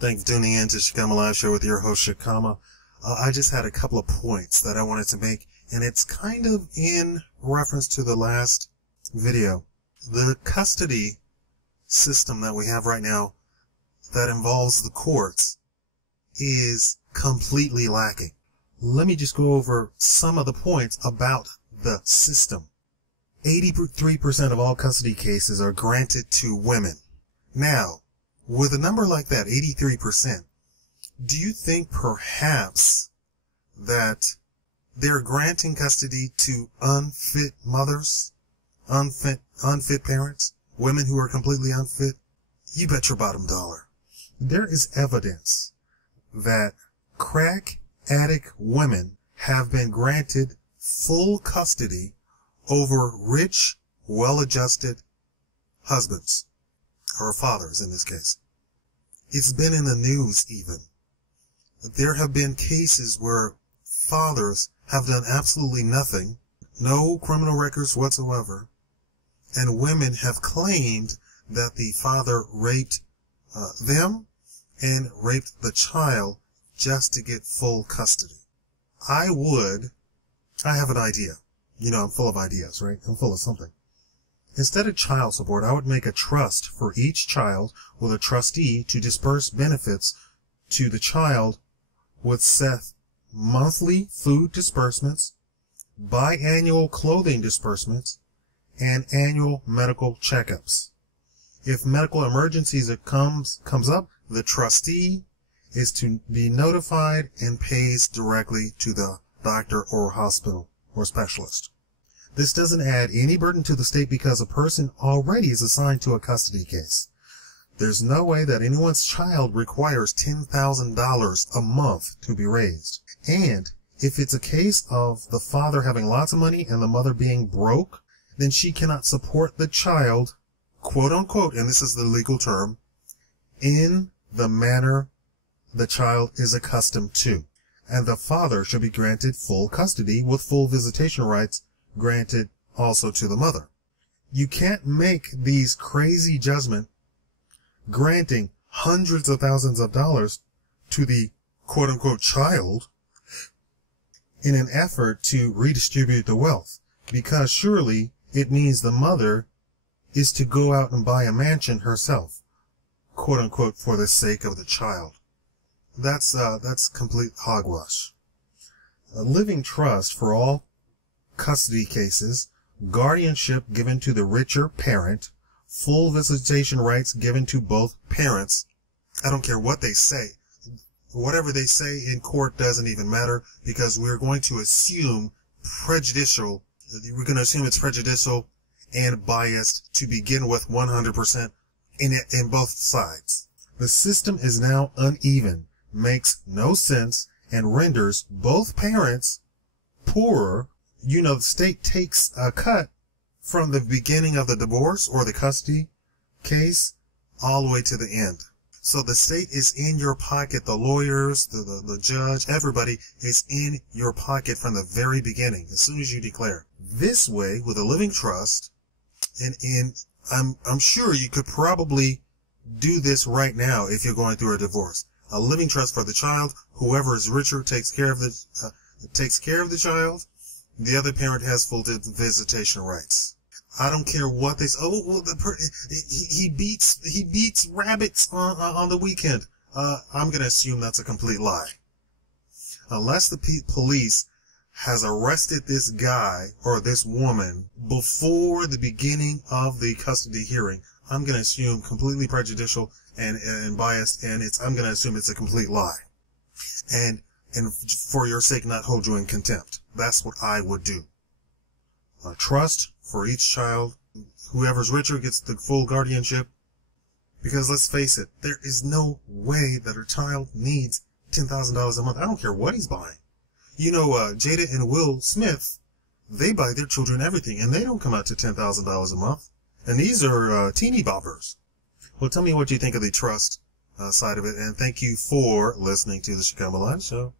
Thanks for tuning in to Shikama Live Show with your host, Shikama. I just had a couple of points that I wanted to make, and it's kind of in reference to the last video. The custody system that we have right now that involves the courts is completely lacking. Let me just go over some of the points about the system. 83% of all custody cases are granted to women. Now, with a number like that, 83%, do you think perhaps that they're granting custody to unfit mothers, unfit parents, women who are completely unfit? You bet your bottom dollar. There is evidence that crack addict women have been granted full custody over rich, well-adjusted husbands, or fathers in this case. It's been in the news even. There have been cases where fathers have done absolutely nothing, no criminal records whatsoever, and women have claimed that the father raped them and raped the child just to get full custody. I have an idea. You know, I'm full of ideas, right? I'm full of something. Instead of child support, I would make a trust for each child with a trustee to disburse benefits to the child with set monthly food disbursements, biannual clothing disbursements, and annual medical checkups. If medical emergencies comes up, the trustee is to be notified and pays directly to the doctor or hospital or specialist. This doesn't add any burden to the state because a person already is assigned to a custody case. There's no way that anyone's child requires $10,000 a month to be raised. And if it's a case of the father having lots of money and the mother being broke, then she cannot support the child, quote unquote, and this is the legal term, in the manner the child is accustomed to. And the father should be granted full custody with full visitation rights granted also to the mother. You can't make these crazy judgments granting hundreds of thousands of dollars to the quote-unquote child in an effort to redistribute the wealth, because surely it means the mother is to go out and buy a mansion herself, quote-unquote, for the sake of the child. That's complete hogwash. A living trust for all custody cases, guardianship given to the richer parent, full visitation rights given to both parents. I don't care what they say. Whatever they say in court doesn't even matter, because we're going to assume we're going to assume it's prejudicial and biased to begin with 100% in both sides. The system is now uneven, makes no sense, and renders both parents poorer. You know, the state takes a cut from the beginning of the divorce or the custody case all the way to the end. So the state is in your pocket. The lawyers, the judge, everybody is in your pocket from the very beginning, as soon as you declare. This way, with a living trust, and I'm sure you could probably do this right now if you're going through a divorce. A living trust for the child. Whoever is richer takes care of the child. The other parent has full visitation rights. I don't care what they say. Oh, well, he beats rabbits on the weekend. I'm going to assume that's a complete lie. Unless the police has arrested this guy or this woman before the beginning of the custody hearing, I'm going to assume completely prejudicial and biased, and I'm going to assume it's a complete lie. And for your sake, not hold you in contempt. That's what I would do. A trust for each child. Whoever's richer gets the full guardianship. Because let's face it, there is no way that a child needs $10,000 a month. I don't care what he's buying. You know, Jada and Will Smith, they buy their children everything, and they don't come out to $10,000 a month. And these are teeny boppers. Well, tell me what you think of the trust side of it, and thank you for listening to the Shikama Live Show.